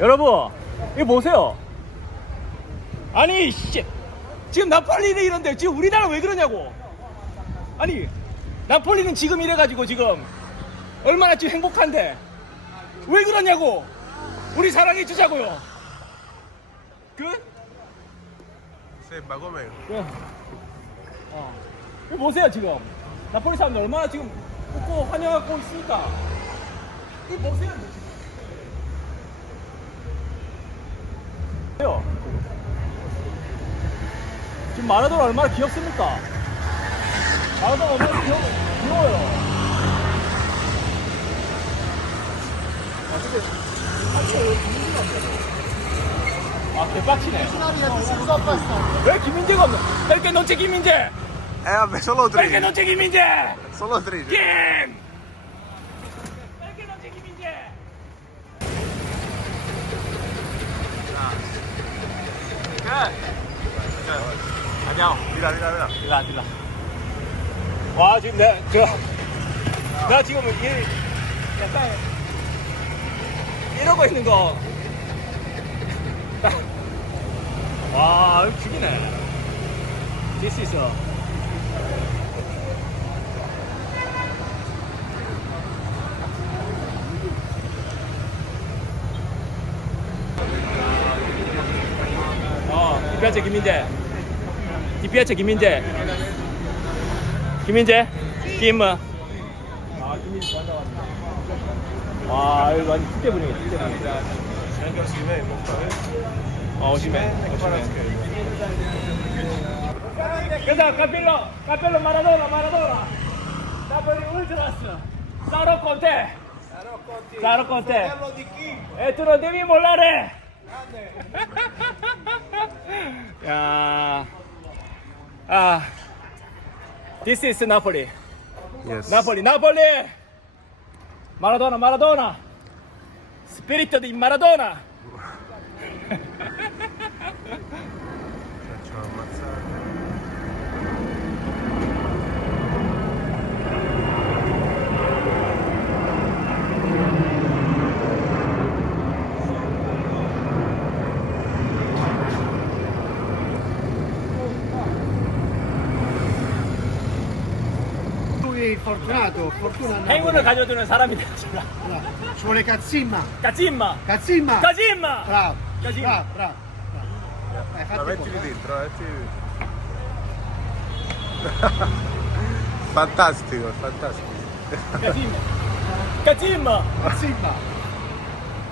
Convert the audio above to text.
여러분 이거 보세요. 아니 씨 지금 나폴리는 이런데 지금 우리나라 왜 그러냐고. 아니 나폴리는 지금 이래가지고 지금 얼마나 지금 행복한데 왜 그러냐고. 우리 사랑해 주자고요. Sì, ma come? 이거 보세요 지금 나폴리 사람들 얼마나 지금 웃고 환영하고 있습니까. 이거 보세요 지금 마라도나 얼마나 귀엽습니까. 마라도나 얼마나 귀여워요. 아 근데 한치가 왜 김민재가 없냐. 아 개빡치네. 왜 김민재가 없냐. Perché non c'è 김민재. Vabbè, solo Perché tre. non c'è 김민재. Solo tre. 김. Perché non c'è 김민재. 안녕. Mira, mira, mira. 일라 일라. 와 지금 내가 지금 약간 이러고 있는 거. 와 이거 죽이네. This is ti piace 김민재? Ti piace 김민재? 김민재? 김. 아 김민재 반가웠습니다. 와 이거 완전 축제분위기 축제분위기. Anche si vede, non fa. 오시면. 그다 카필로 마라도나. 나폴리 울트라스. Sarò con te. E tu non devi mollare. 야, this is Napoli. Yes. Napoli. Maradona. Spirito di Maradona. Faccio ammazzare. Lui fortunato, fortuna a Napoli. 행운을 가져주는 사람이다. Allora, ci vuole Cazzimma. 까짓마. Cazzimma. Bravo. Bravo. Bravo. Ma Fatti mettili qua. dentro, mettili dentro. Fantastico, fantastico. 까짓마. Cazzimma.